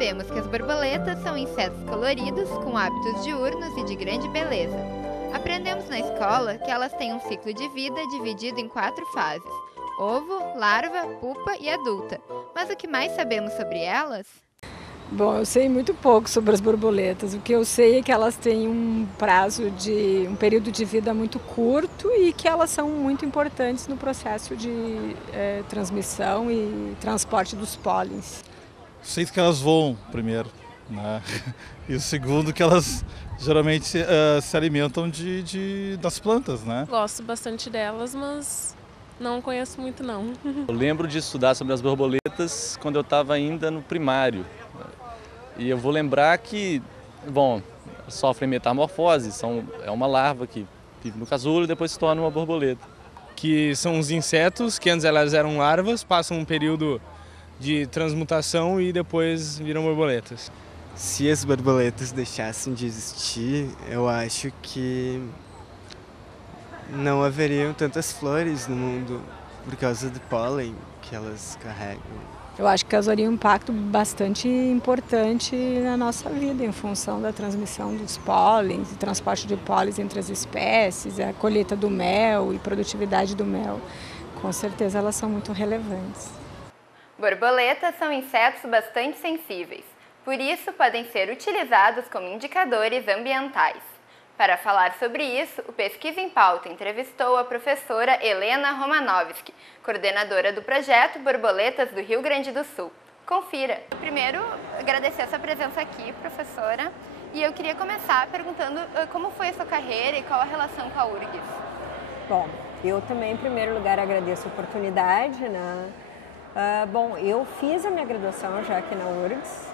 sabemos que as borboletas são insetos coloridos, com hábitos diurnos e de grande beleza. Aprendemos na escola que elas têm um ciclo de vida dividido em 4 fases: ovo, larva, pupa e adulta. Mas o que mais sabemos sobre elas? Bom, eu sei muito pouco sobre as borboletas. O que eu sei é que elas têm um período de vida muito curto e que elas são muito importantes no processo de transmissão e transporte dos pólens. Sei que elas voam primeiro, né? E o segundo que elas geralmente se alimentam das plantas, né? Gosto bastante delas, mas não conheço muito não. Eu lembro de estudar sobre as borboletas quando eu estava ainda no primário. E eu vou lembrar que, sofrem metamorfose, é uma larva que vive no casulo e depois se torna uma borboleta. Que são os insetos, que antes elas eram larvas, passam um período de transmutação e depois viram borboletas. Se as borboletas deixassem de existir, eu acho que não haveriam tantas flores no mundo por causa do pólen que elas carregam. Eu acho que causaria um impacto bastante importante na nossa vida, em função da transmissão dos pólens, transporte de pólens entre as espécies, a colheita do mel e produtividade do mel. Com certeza elas são muito relevantes. Borboletas são insetos bastante sensíveis, por isso podem ser utilizados como indicadores ambientais. Para falar sobre isso, o Pesquisa em Pauta entrevistou a professora Helena Romanovski, coordenadora do projeto Borboletas do Rio Grande do Sul. Confira! Primeiro, agradecer a sua presença aqui, professora, e eu queria começar perguntando como foi a sua carreira e qual a relação com a URGS. Bom, eu também, em primeiro lugar, agradeço a oportunidade, né? Eu fiz a minha graduação já aqui na URGS,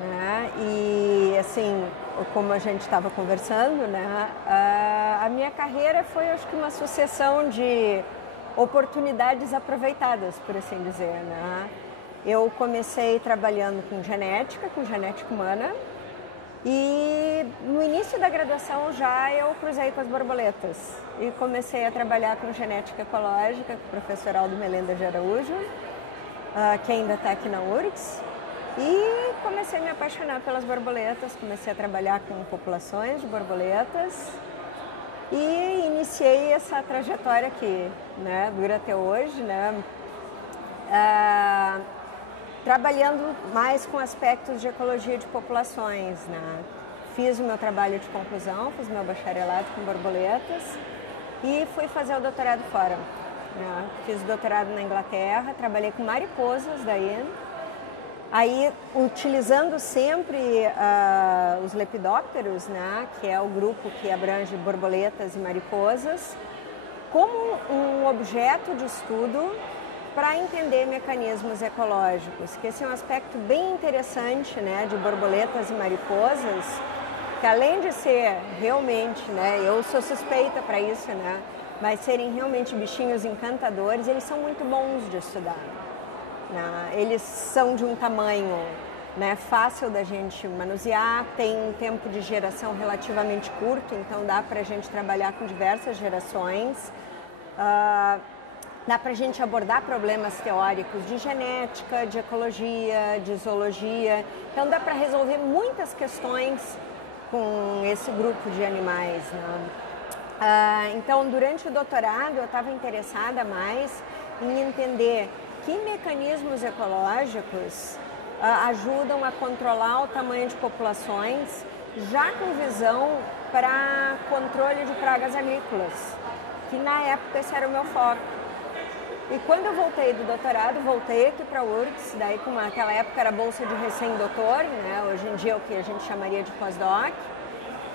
né? E assim, como a gente estava conversando, né? A minha carreira foi, acho que, uma sucessão de oportunidades aproveitadas, por assim dizer, né? Eu comecei trabalhando com genética humana, e no início da graduação já eu cruzei com as borboletas e comecei a trabalhar com genética ecológica com o professor Aldo Melenda de Araújo, que ainda está aqui na URGS, e comecei a me apaixonar pelas borboletas, comecei a trabalhar com populações de borboletas e iniciei essa trajetória que, né, dura até hoje, né, trabalhando mais com aspectos de ecologia de populações, né. Fiz o meu trabalho de conclusão, fiz meu bacharelado com borboletas e fui fazer o doutorado fora. Fiz o doutorado na Inglaterra, trabalhei com mariposas daí, aí utilizando sempre os lepidópteros, né, que é o grupo que abrange borboletas e mariposas, como um objeto de estudo para entender mecanismos ecológicos, que esse é um aspecto bem interessante, né, de borboletas e mariposas, que além de ser realmente, né, eu sou suspeita para isso, né, mas serem realmente bichinhos encantadores, eles são muito bons de estudar, né? Eles são de um tamanho, né, fácil da gente manusear, tem um tempo de geração relativamente curto, então dá para a gente trabalhar com diversas gerações, dá para a gente abordar problemas teóricos de genética, de ecologia, de zoologia, então dá para resolver muitas questões com esse grupo de animais, né? Então, durante o doutorado, eu estava interessada mais em entender que mecanismos ecológicos ajudam a controlar o tamanho de populações, já com visão para controle de pragas agrícolas, que na época esse era o meu foco. E quando eu voltei do doutorado, voltei aqui para a URGS, daí com naquela época era bolsa de recém-doutor, né? Hoje em dia é o que a gente chamaria de pós-doc,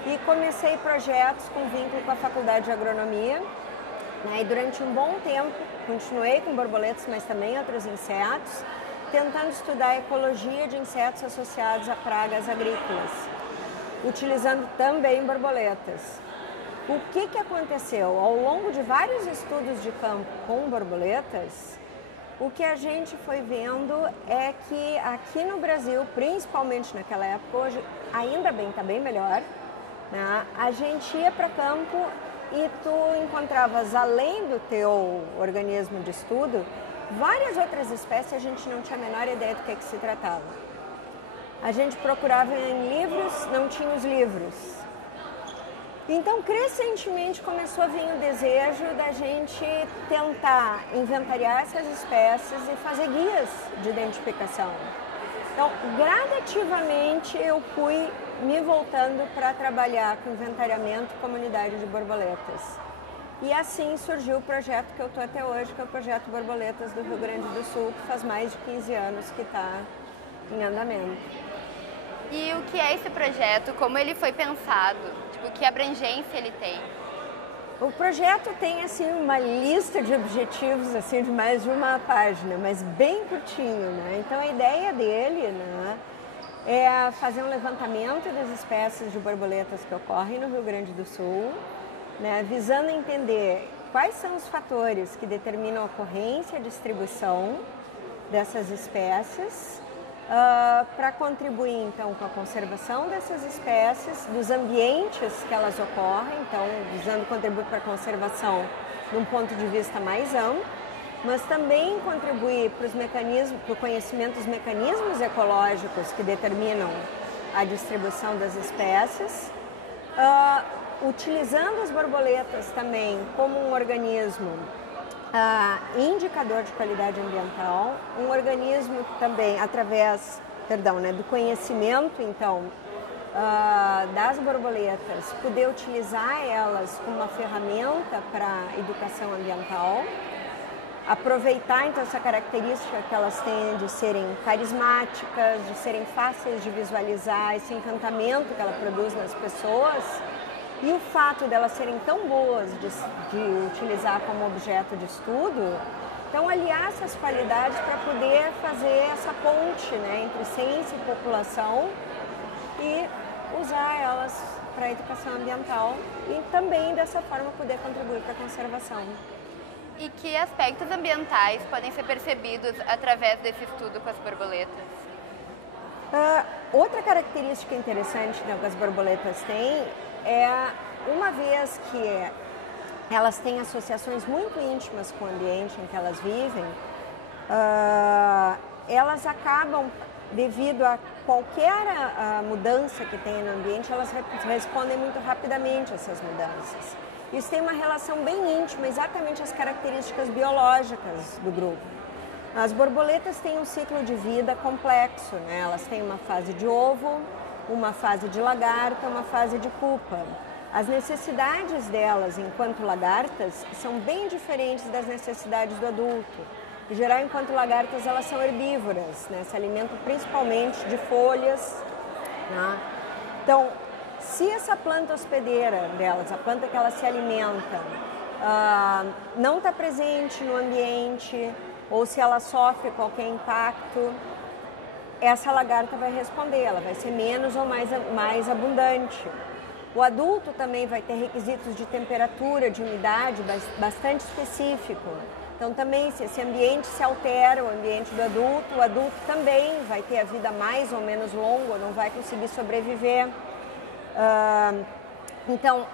e comecei projetos com vínculo com a Faculdade de Agronomia, né? E durante um bom tempo continuei com borboletas, mas também outros insetos, tentando estudar a ecologia de insetos associados a pragas agrícolas, utilizando também borboletas. O que aconteceu? Ao longo de vários estudos de campo com borboletas, o que a gente foi vendo é que aqui no Brasil, principalmente naquela época, hoje ainda bem, está bem melhor, né? A gente ia para campo e tu encontravas, além do teu organismo de estudo, várias outras espécies, a gente não tinha a menor ideia do que se tratava. A gente procurava em livros, não tinha os livros. Então, crescentemente, começou a vir o desejo da gente tentar inventariar essas espécies e fazer guias de identificação. Então, gradativamente, eu fui me voltando para trabalhar com inventariamento e comunidade de borboletas. E assim surgiu o projeto que eu estou até hoje, que é o Projeto Borboletas do Rio Grande do Sul, que faz mais de 15 anos que está em andamento. E o que é esse projeto? Como ele foi pensado? Tipo, que abrangência ele tem? O projeto tem assim uma lista de objetivos assim de mais de uma página, mas bem curtinho, né? Então a ideia dele, né, é fazer um levantamento das espécies de borboletas que ocorrem no Rio Grande do Sul, né, visando entender quais são os fatores que determinam a ocorrência e a distribuição dessas espécies, para contribuir então com a conservação dessas espécies, dos ambientes que elas ocorrem, então visando contribuir para a conservação de um ponto de vista mais amplo, mas também contribuir para os mecanismos, para o conhecimento dos mecanismos ecológicos que determinam a distribuição das espécies, utilizando as borboletas também como um organismo indicador de qualidade ambiental, um organismo também através, do conhecimento, então, das borboletas, poder utilizar elas como uma ferramenta para educação ambiental, aproveitar então essa característica que elas têm de serem carismáticas, de serem fáceis de visualizar, esse encantamento que ela produz nas pessoas. E o fato delas serem tão boas de utilizar como objeto de estudo, então aliar essas qualidades para poder fazer essa ponte, né, entre ciência e população e usar elas para a educação ambiental e também dessa forma poder contribuir para a conservação. E que aspectos ambientais podem ser percebidos através desse estudo com as borboletas? Outra característica interessante, né, que as borboletas têm é, uma vez que elas têm associações muito íntimas com o ambiente em que elas vivem, elas acabam, devido a qualquer mudança que tem no ambiente, elas respondem muito rapidamente a essas mudanças. Isso tem uma relação bem íntima, exatamente as características biológicas do grupo. As borboletas têm um ciclo de vida complexo, né? Elas têm uma fase de ovo, uma fase de lagarta, uma fase de pupa. As necessidades delas, enquanto lagartas, são bem diferentes das necessidades do adulto. Em geral, enquanto lagartas, elas são herbívoras, né? Se alimentam principalmente de folhas, né? Então, se essa planta hospedeira delas, a planta que elas se alimentam, não está presente no ambiente, ou se ela sofre qualquer impacto, essa lagarta vai responder, ela vai ser menos ou mais abundante. O adulto também vai ter requisitos de temperatura, de umidade bastante específico. Então também, se esse ambiente se altera, o ambiente do adulto, o adulto também vai ter a vida mais ou menos longa, não vai conseguir sobreviver. Então,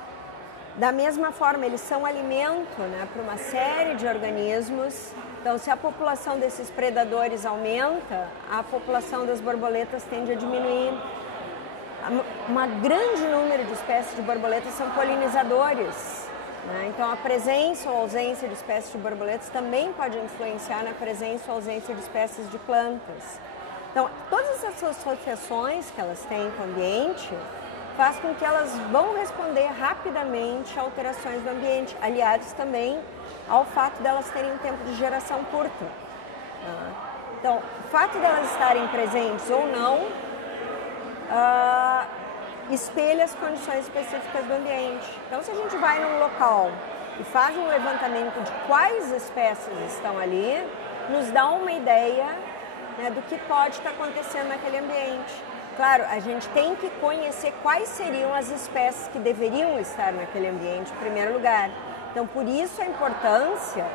da mesma forma, eles são alimento, né, para uma série de organismos. Então, se a população desses predadores aumenta, a população das borboletas tende a diminuir. Um grande número de espécies de borboletas são polinizadores, né? Então, a presença ou ausência de espécies de borboletas também pode influenciar na presença ou ausência de espécies de plantas. Então, todas essas associações que elas têm com o ambiente faz com que elas vão responder rapidamente a alterações do ambiente, aliados também ao fato delas terem um tempo de geração curto. Então, o fato delas estarem presentes ou não espelha as condições específicas do ambiente. Então, se a gente vai num local e faz um levantamento de quais espécies estão ali, nos dá uma ideia, né, do que pode estar acontecendo naquele ambiente. Claro, a gente tem que conhecer quais seriam as espécies que deveriam estar naquele ambiente em primeiro lugar. Então, por isso a importância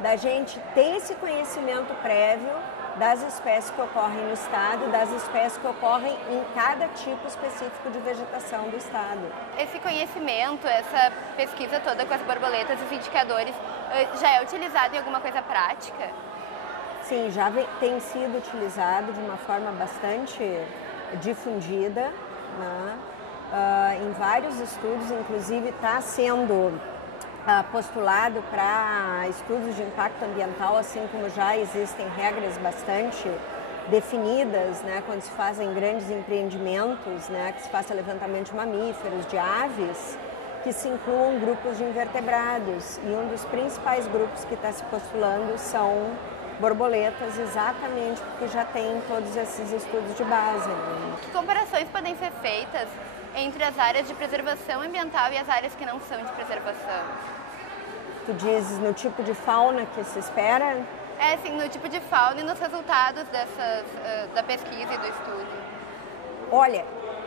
da gente ter esse conhecimento prévio das espécies que ocorrem no estado, das espécies que ocorrem em cada tipo específico de vegetação do estado. Esse conhecimento, essa pesquisa toda com as borboletas, os indicadores, já é utilizado em alguma coisa prática? Sim, já tem sido utilizado de uma forma bastante difundida, né? Em vários estudos, inclusive está sendo postulado para estudos de impacto ambiental, assim como já existem regras bastante definidas, né, quando se fazem grandes empreendimentos, né, que se faça levantamento de mamíferos, de aves, que se incluam grupos de invertebrados. E um dos principais grupos que está se postulando são borboletas, exatamente porque já tem todos esses estudos de base. Né? Que comparações podem ser feitas entre as áreas de preservação ambiental e as áreas que não são de preservação? Tu dizes no tipo de fauna que se espera? Sim, no tipo de fauna e nos resultados da pesquisa e do estudo. Olha,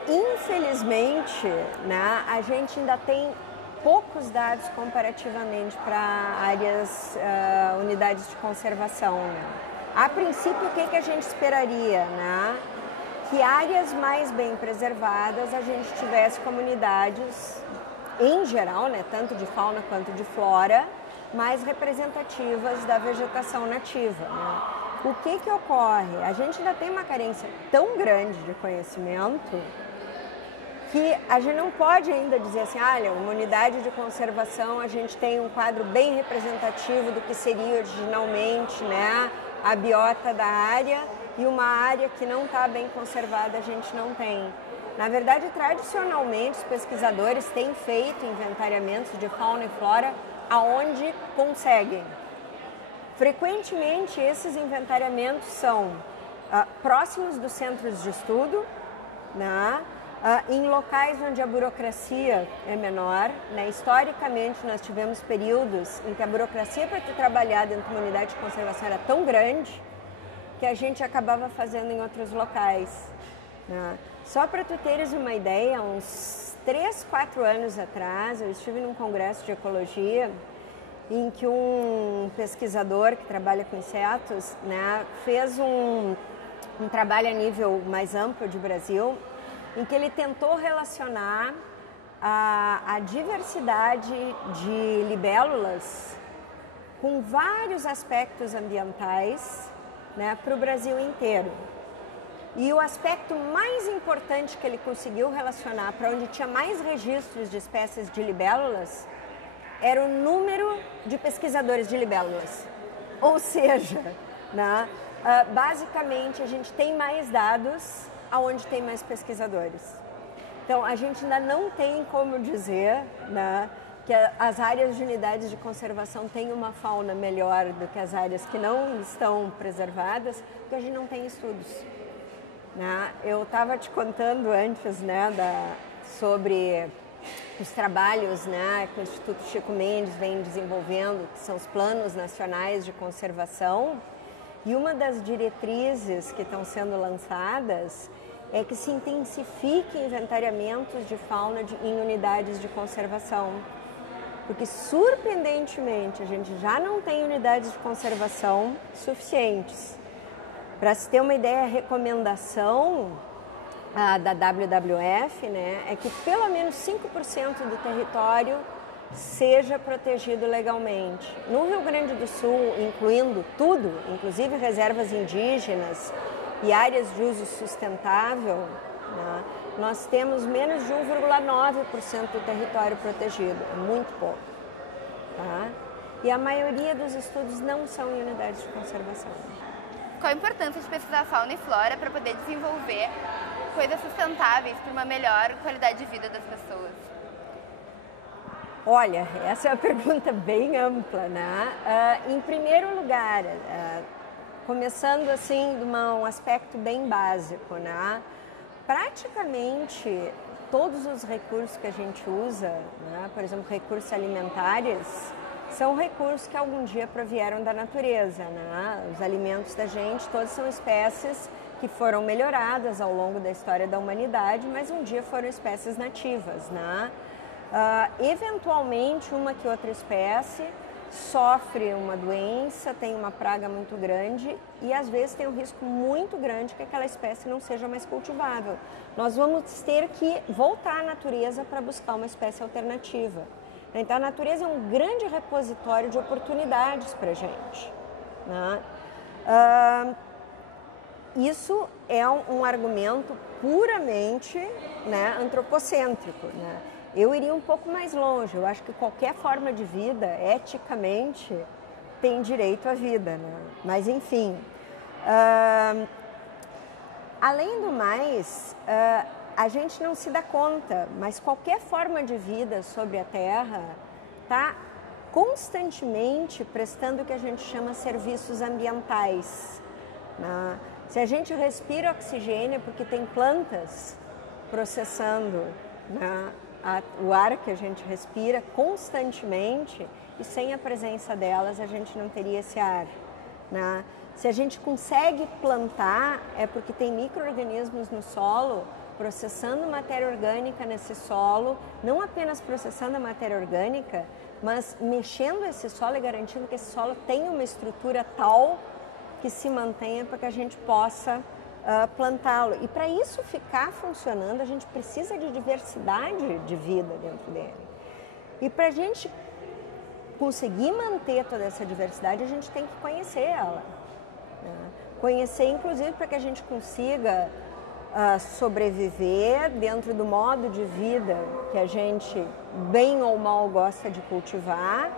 infelizmente, né, a gente ainda tem poucos dados comparativamente para áreas, unidades de conservação. Né? A princípio, o que a gente esperaria? Né? Que áreas mais bem preservadas a gente tivesse comunidades, em geral, né, tanto de fauna quanto de flora, mais representativas da vegetação nativa. Né? O que ocorre? A gente ainda tem uma carência tão grande de conhecimento que a gente não pode ainda dizer assim, olha, uma unidade de conservação a gente tem um quadro bem representativo do que seria originalmente, né, a biota da área, e uma área que não está bem conservada a gente não tem. Na verdade, tradicionalmente, os pesquisadores têm feito inventariamentos de fauna e flora aonde conseguem. Frequentemente, esses inventariamentos são próximos dos centros de estudo, né? Em locais onde a burocracia é menor. Né? Historicamente, nós tivemos períodos em que a burocracia para tu trabalhar dentro de uma unidade de conservação era tão grande que a gente acabava fazendo em outros locais. Né? Só para tu teres uma ideia, uns 3, 4 anos atrás, eu estive num congresso de ecologia em que um pesquisador que trabalha com insetos, né, fez um trabalho a nível mais amplo de Brasil, em que ele tentou relacionar a diversidade de libélulas com vários aspectos ambientais, né, para o Brasil inteiro. E o aspecto mais importante que ele conseguiu relacionar para onde tinha mais registros de espécies de libélulas era o número de pesquisadores de libélulas. Ou seja, né, basicamente a gente tem mais dados aonde tem mais pesquisadores. Então a gente ainda não tem como dizer, né, que as áreas de unidades de conservação têm uma fauna melhor do que as áreas que não estão preservadas, porque a gente não tem estudos. Né? Eu estava te contando antes, né, sobre os trabalhos, né, que o Instituto Chico Mendes vem desenvolvendo, que são os planos nacionais de conservação, e uma das diretrizes que estão sendo lançadas é que se intensifique inventariamentos de fauna em unidades de conservação. Porque, surpreendentemente, a gente já não tem unidades de conservação suficientes. Para se ter uma ideia, a recomendação da WWF, né, é que pelo menos 5% do território seja protegido legalmente. No Rio Grande do Sul, incluindo tudo, inclusive reservas indígenas e áreas de uso sustentável, né, nós temos menos de 1,9% do território protegido, é muito pouco. Tá? E a maioria dos estudos não são em unidades de conservação. Qual a importância de pesquisar fauna e flora para poder desenvolver coisas sustentáveis para uma melhor qualidade de vida das pessoas? Olha, essa é uma pergunta bem ampla, né? Em primeiro lugar, começando assim de um aspecto bem básico, né? Praticamente todos os recursos que a gente usa, né? Por exemplo, recursos alimentares, são recursos que algum dia provieram da natureza, né? Os alimentos da gente, todos são espécies que foram melhoradas ao longo da história da humanidade, mas um dia foram espécies nativas, né? Eventualmente, uma que outra espécie sofre uma doença, tem uma praga muito grande e às vezes tem um risco muito grande que aquela espécie não seja mais cultivável. Nós vamos ter que voltar à natureza para buscar uma espécie alternativa. Então a natureza é um grande repositório de oportunidades para a gente. Né? Isso é um argumento puramente, né, antropocêntrico, né? Eu iria um pouco mais longe. Eu acho que qualquer forma de vida, eticamente, tem direito à vida, né? Mas, enfim, além do mais, a gente não se dá conta, mas qualquer forma de vida sobre a Terra está constantemente prestando o que a gente chama serviços ambientais, né? Se a gente respira oxigênio é porque tem plantas processando, né, o ar que a gente respira constantemente, e sem a presença delas a gente não teria esse ar, né? Se a gente consegue plantar é porque tem micro-organismos no solo processando matéria orgânica nesse solo, não apenas processando a matéria orgânica, mas mexendo esse solo e garantindo que esse solo tenha uma estrutura tal que se mantenha para que a gente possa plantá-lo. E para isso ficar funcionando, a gente precisa de diversidade de vida dentro dele. E para a gente conseguir manter toda essa diversidade, a gente tem que conhecer ela, né? Conhecer, inclusive, para que a gente consiga sobreviver dentro do modo de vida que a gente, bem ou mal, gosta de cultivar,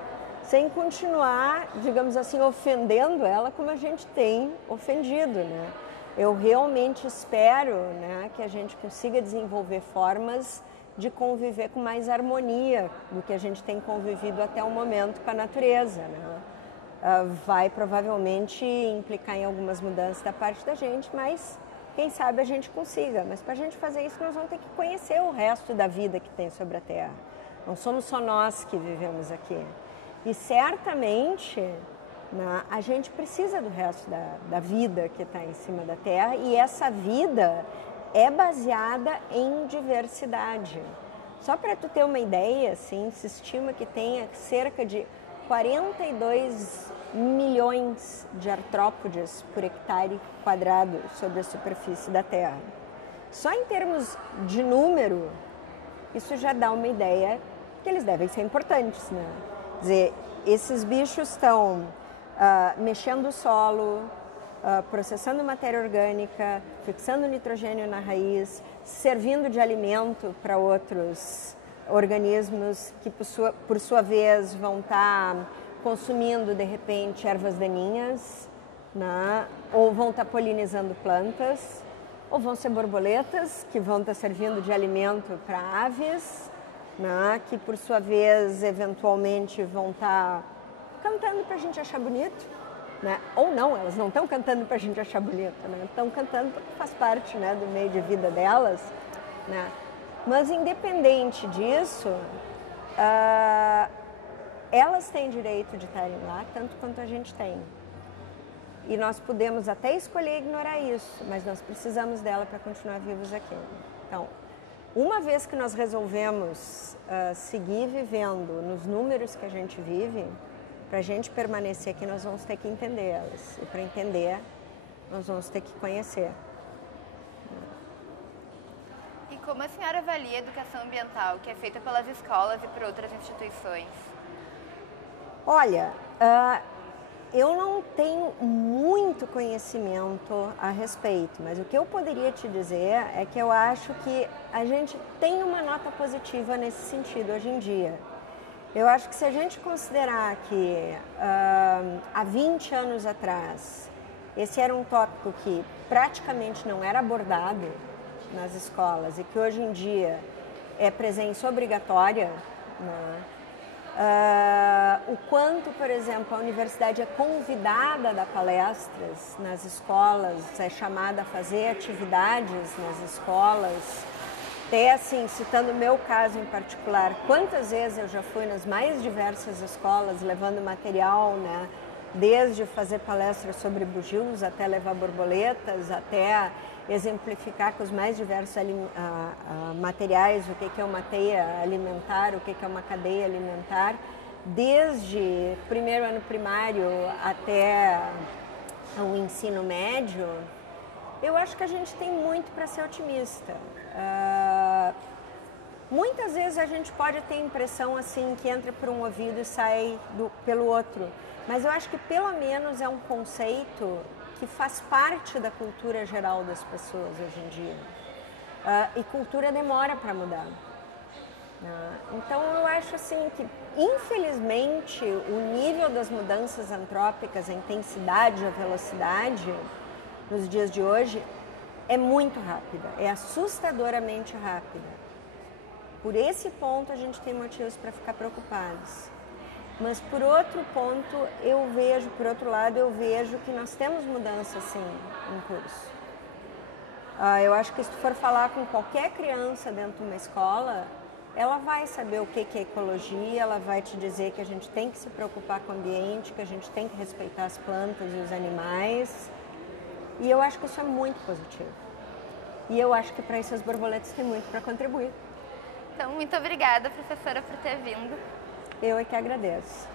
sem continuar, digamos assim, ofendendo ela como a gente tem ofendido, né? Eu realmente espero, né, que a gente consiga desenvolver formas de conviver com mais harmonia do que a gente tem convivido até o momento com a natureza, né? Vai provavelmente implicar em algumas mudanças da parte da gente, mas quem sabe a gente consiga. Mas para a gente fazer isso, nós vamos ter que conhecer o resto da vida que tem sobre a Terra. Não somos só nós que vivemos aqui. E certamente, né, a gente precisa do resto da vida que está em cima da Terra, e essa vida é baseada em diversidade. Só para tu ter uma ideia, assim, se estima que tenha cerca de 42 milhões de artrópodes por hectare quadrado sobre a superfície da Terra. Só em termos de número, isso já dá uma ideia que eles devem ser importantes, né? Quer dizer, esses bichos estão mexendo o solo, processando matéria orgânica, fixando nitrogênio na raiz, servindo de alimento para outros organismos que, por sua vez, vão estar consumindo, de repente, ervas daninhas, né? Ou vão estar polinizando plantas, ou vão ser borboletas, que vão estar servindo de alimento para aves, né? Que, por sua vez, eventualmente vão estar cantando para a gente achar bonito, né? Ou não, elas não estão cantando para a gente achar bonito, né? Estão cantando porque faz parte, né, do meio de vida delas, né? Mas, independente disso, elas têm direito de estarem lá, tanto quanto a gente tem. E nós podemos até escolher ignorar isso, mas nós precisamos dela para continuar vivos aqui. Então, uma vez que nós resolvemos seguir vivendo nos números que a gente vive, para a gente permanecer aqui, nós vamos ter que entender elas. E para entender, nós vamos ter que conhecer. E como a senhora avalia a educação ambiental, que é feita pelas escolas e por outras instituições? Olha, eu não tenho muito conhecimento a respeito, mas o que eu poderia te dizer é que eu acho que a gente tem uma nota positiva nesse sentido hoje em dia. Eu acho que se a gente considerar que há 20 anos atrás esse era um tópico que praticamente não era abordado nas escolas e que hoje em dia é presença obrigatória, né? O quanto, por exemplo, a universidade é convidada a dar palestras nas escolas, é chamada a fazer atividades nas escolas. Até assim, citando o meu caso em particular, quantas vezes eu já fui nas mais diversas escolas levando material, né? Desde fazer palestras sobre bugios, até levar borboletas, até exemplificar com os mais diversos materiais o que é uma teia alimentar, o que é uma cadeia alimentar, desde primeiro ano primário até o ensino médio. Eu acho que a gente tem muito para ser otimista. Muitas vezes a gente pode ter a impressão assim que entra por um ouvido e sai pelo outro, mas eu acho que pelo menos é um conceito que faz parte da cultura geral das pessoas hoje em dia. E cultura demora para mudar. Então eu acho assim que, infelizmente, o nível das mudanças antrópicas, a intensidade, a velocidade nos dias de hoje é muito rápida, é assustadoramente rápida. Por esse ponto a gente tem motivos para ficar preocupados. Mas por outro ponto, por outro lado, eu vejo que nós temos mudanças sim em curso. Eu acho que se tu for falar com qualquer criança dentro de uma escola, ela vai saber o que é ecologia, ela vai te dizer que a gente tem que se preocupar com o ambiente, que a gente tem que respeitar as plantas e os animais. E eu acho que isso é muito positivo. E eu acho que para isso as borboletas têm muito para contribuir. Então, muito obrigada, professora, por ter vindo. Eu é que agradeço.